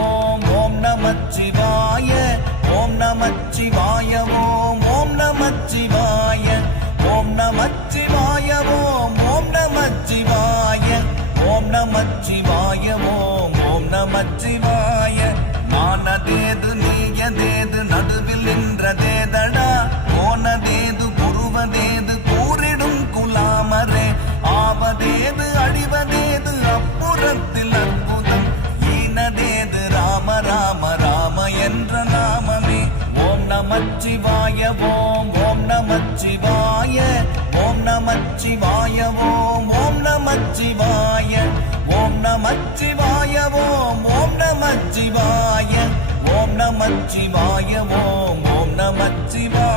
ஓம் ஓம் நமச்சிவாய ஓம் நமச்சிவாய ஓம் ஓம் நமச்சிவாய ஓம் நமச்சிவாய ஓம் ஓம் நமச்சிவாய ஓம் நமச்சிவாய ஓம் ஓம் நமச்சிவாய நானதேது நீயதேது நடுவில் நின்றதேதடா போனதேது புருவதேது கூறிடும் குலாமரே ஆவதேது அழிவதேது அப்புறத்தில் அற்புதம் ஈனதேது ராம ராம ராம என்ற நாமமே ஓம் நமச்சிவாய ஓம் ஓம் நமச்சிவாய ஓம் நமச்சிவாய ஓம் ஓம் நமச்சிவாய ஓம் நமச்சிவாய ஓம் ஓம் நமச்சிவாய ஓம் நமச்சிவாய ஓம் ஓம் நமச்சிவாய